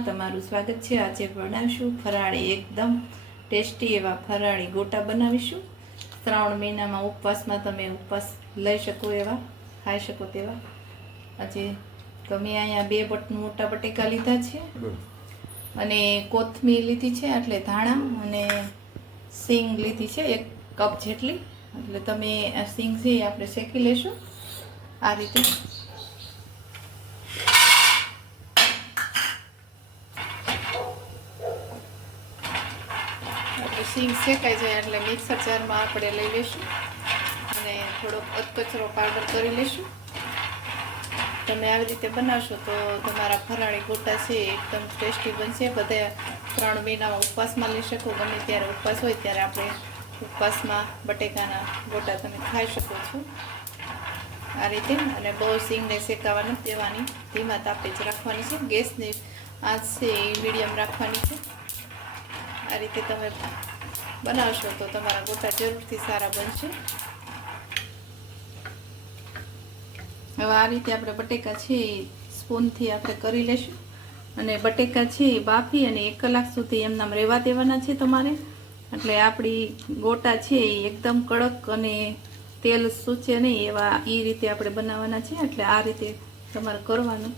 તમારું સ્વાગત છે. આજે બનાવીશું ફરાળી, એકદમ ટેસ્ટી એવા ફરાળી ગોટા બનાવીશું. શ્રાવણ મહિનામાં ઉપવાસમાં તમે ઉપવાસ લઈ શકો એવા, ખાઈ શકો તેવા. આજે તમે અહીંયા બે બટ, મોટા બટેકા લીધા છે. અને કોથમીર લીધી છે, એટલે ધાણા અને સિંગ લીધી છે, એક કપ જેટલી. એટલે તમે આ સિંગ છે આપણે શેકી લેશું. આ રીતે એટલે સિંગ શેકાઈ જાય એટલે મિક્સર જારમાં આપણે લઈ લઈશું અને થોડોક અધકચરો પાવડર કરી લઈશું. તમે આવી રીતે બનાવશો તો તમારા ફરાળી ગોટા છે એકદમ ટેસ્ટી બનશે. બધા ત્રણ મહિનામાં ઉપવાસમાં લઈ શકો, ગમે ત્યારે ઉપવાસ હોય ત્યારે આપણે ઉપવાસમાં બટેકાના ગોટા તમે ખાઈ શકો છો. આ રીતે અને બહુ સિંગને શેકાવા નથી દેવાની ધીમા તાપે જ રાખવાની છે. ગેસની આંચ છે મીડિયમ રાખવાની છે. આ રીતે તમે બનાવશો તો તમારા ગોટા જરૂરથી સારા બનશે. હવે આ રીતે આપણે બટેકા છે એ સ્પૂનથી આપણે કરી લેશું. અને બટેકા છે એ બાફી અને એક કલાક સુધી એમનામ રહેવા દેવાના છે તમારે. એટલે આપણી ગોટા છે એ એકદમ કડક અને તેલ સૂચે નહીં એવા એ રીતે આપણે બનાવવાના છે. એટલે આ રીતે તમારે કરવાનું.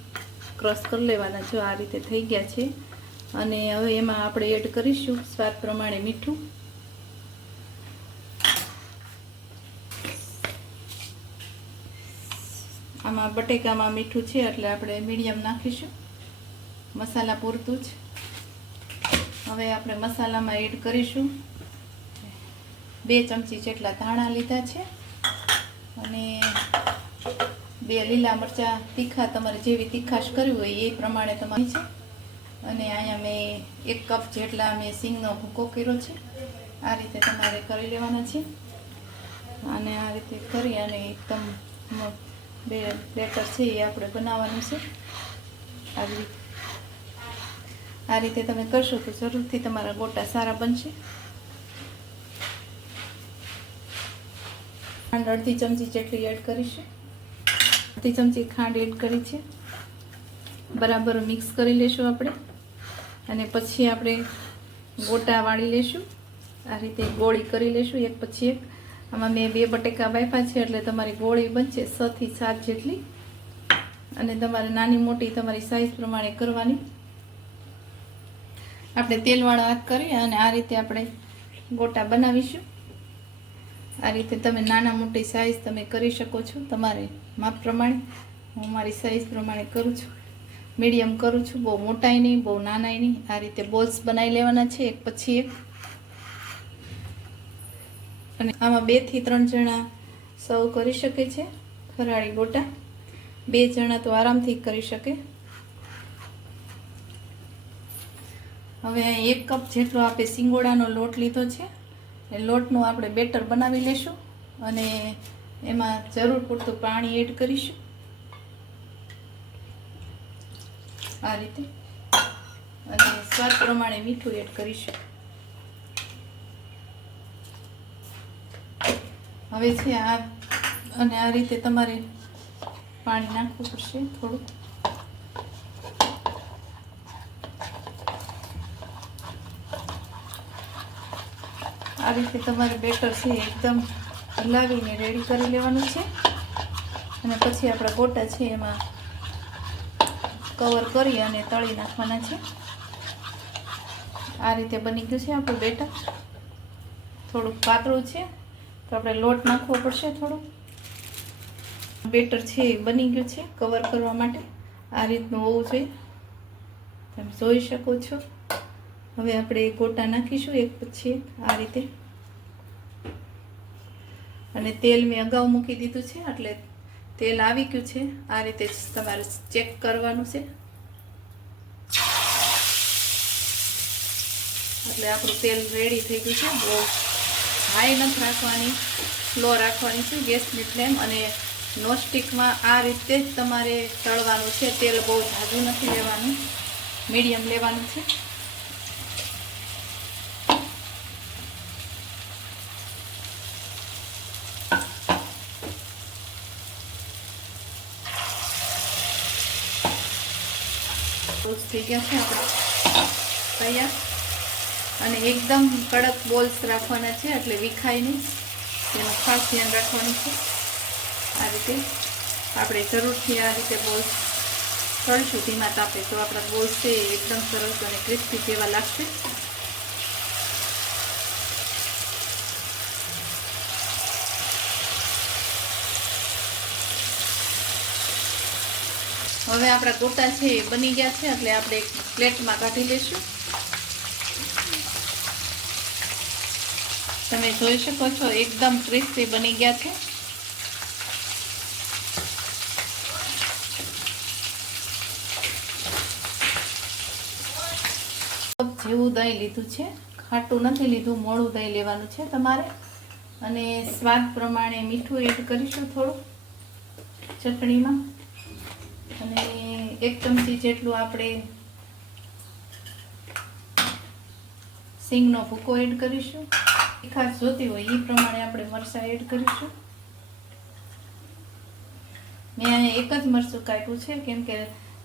ક્રશ કરી લેવાના જો આ રીતે થઈ ગયા છે. અને હવે એમાં આપણે એડ કરીશું સ્વાદ પ્રમાણે મીઠું. આમાં બટેકામાં મીઠું છે એટલે આપણે મીડિયમ નાખીશું. મસાલા પૂરતું જ. હવે આપણે મસાલામાં એડ કરીશું. બે ચમચી જેટલા ધાણા લીધા છે. અને બે લીલા મરચાં તીખા તમારે જેવી તીખાશ કરવી હોય એ પ્રમાણે તમારી છે. અને અહીંયા મેં એક કપ જેટલા મેં સિંગનો ભૂકો કર્યો છે. આ રીતે તમારે કરી લેવાના છે. અને આ રીતે કરી અને એકદમ બે બેટર છે એ આપણે બનાવવાનું છે. આવી રીતે. આ રીતે તમે કરશો તો જરૂરથી તમારા ગોટા સારા બનશે. ખાંડ અડધી ચમચી જેટલી એડ કરીશું અડધી ચમચી ખાંડ એડ કરી છે. બરાબર મિક્સ કરી લેશું આપણે. અને પછી આપણે ગોટા વાળી લેશું. આ રીતે ગોળી કરી લેશું, એક પછી એક. આમાં મેં બે બટેકા બાફ્યા છે એટલે તમારી ગોળી બનશે છ થી સાત જેટલી. અને તમારે નાની મોટી તમારી સાઈઝ પ્રમાણે કરવાની. આપણે તેલવાળા હાથ કરીએ અને આ રીતે આપણે ગોટા બનાવીશું. આ રીતે તમે નાના મોટી સાઈઝ તમે કરી શકો છો. તમારે માપ પ્રમાણે, હું મારી સાઈઝ પ્રમાણે કરું છું. મીડિયમ કરું છું. બહુ મોટાય નહીં, બહુ નાનાય નહીં. આ રીતે બોલ્સ બનાવી લેવાના છે. એક પછી એક. અને આમાં બેથી ત્રણ જણા સર્વ કરી શકે છે, ફરાળી ગોટા. બે જણા તો આરામથી કરી શકે. હવે એક કપ જેટલો આપણે સિંગોડાનો લોટ લીધો છે. એ લોટનું આપણે બેટર બનાવી લેશું અને એમાં જરૂર પૂરતું પાણી એડ કરીશું. આ રીતે. અને સ્વાદ પ્રમાણે મીઠું એડ કરીશું. હવે છે આ અને આ રીતે તમારે પાણી નાખવું પડશે થોડું. આ રીતે તમારે બેટર છે એકદમ હલાવીને રેડી કરી લેવાનું છે. અને પછી આપણા ગોટા છે એમાં કવર કરી અને તળી નાખવાના છે. આ રીતે બની ગયું છે આપણું બેટર. થોડુંક પાતળું છે. આપણે લોટ નાખવો પડશે થોડું. બેટર છે એ બની ગયું છે કવર કરવા માટે. આ રીતનું હોવું જોઈએ. તમે જોઈ શકો છો. હવે આપણે ગોટા નાખીશું, એક પછી આ રીતે. અને તેલ મેં અગાઉ મૂકી દીધું છે, એટલે તેલ આવી ગયું છે. આ રીતે તમારે ચેક કરવાનું છે. એટલે આપણું તેલ રેડી થઈ ગયું છે. બહુ હાઈ નથી રાખવાની સ્લો રાખવાની છે ગેસની ફ્લેમ અને નોસ્ટિકમાં આ રીતે જ તમારે તળવાનું છે. તેલ બહુ ઝાઝું નથી લેવાનું, મીડિયમ લેવાનું છે. થઈ ગયા છે આપણે. તૈયાર? અને એકદમ કડક બોલ્સ રાખવાના છે, એટલે વિખાય નહીં તેનું ખાસ ધ્યાન રાખવાનું છે. આ રીતે આપણે જરૂરથી આ રીતે બોલ્સ તળશું, ધીમા તાપે. તો આપણા બોલ્સ છે એકદમ સરસ અને ક્રિસ્પી જેવા લાગશે. હવે આપણા ગોટા છે એ બની ગયા છે, એટલે આપણે એક પ્લેટમાં કાઢી લઈશું. તમે જોઈ શકો છો, એકદમ ક્રિસ્પી બની ગયા છે. જેવું દહીં લીધું છે, ખાટું નથી લીધું મોડું દહીં લેવાનું છે તમારે. અને સ્વાદ પ્રમાણે મીઠું એડ કરીશું થોડું ચટણીમાં. અને એક ચમચી જેટલું આપણે સિંગનો ભૂકો એડ કરીશું. તીખાશ જોતી હોય એ પ્રમાણે આપણે મરચાં એડ કરીશું. મેં અહીંયા એક જ મરચું કાપ્યું છે, કેમ કે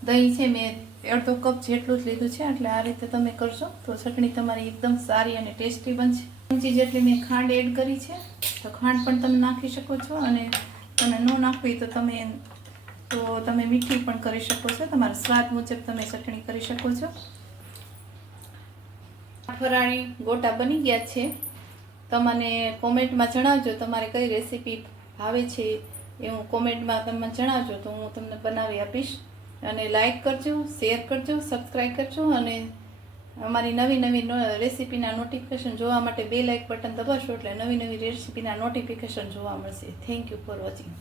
દહીં છે, મેં અડધો કપ જેટલું જ લીધું છે, એટલે આ રીતે તમે કરશો તો ચટણી તમારી એકદમ સારી અને ટેસ્ટી બનશે. ચમચી જેટલી મેં ખાંડ એડ કરી છે, તો ખાંડ પણ તમે નાખી શકો છો અને તમે ન નાખવી તો તમે તો તમે મીઠી પણ કરી શકો છો. તમારા સ્વાદ મુજબ તમે ચટણી કરી શકો છો. ફરાળી ગોટા બની ગયા છે. તમને કોમેન્ટમાં જણાવજો તમારે કઈ રેસીપી ભાવે છે એ હું કોમેન્ટમાં તમે જણાવજો તો હું તમને બનાવી આપીશ. અને લાઇક કરજો શેર કરજો સબસ્ક્રાઈબ કરજો અને અમારી નવી નવી રેસીપીના નોટિફિકેશન જોવા માટે બે લાઇક બટન દબાવશો એટલે નવી નવી રેસીપીના નોટિફિકેશન જોવા મળશે. Thank you for watching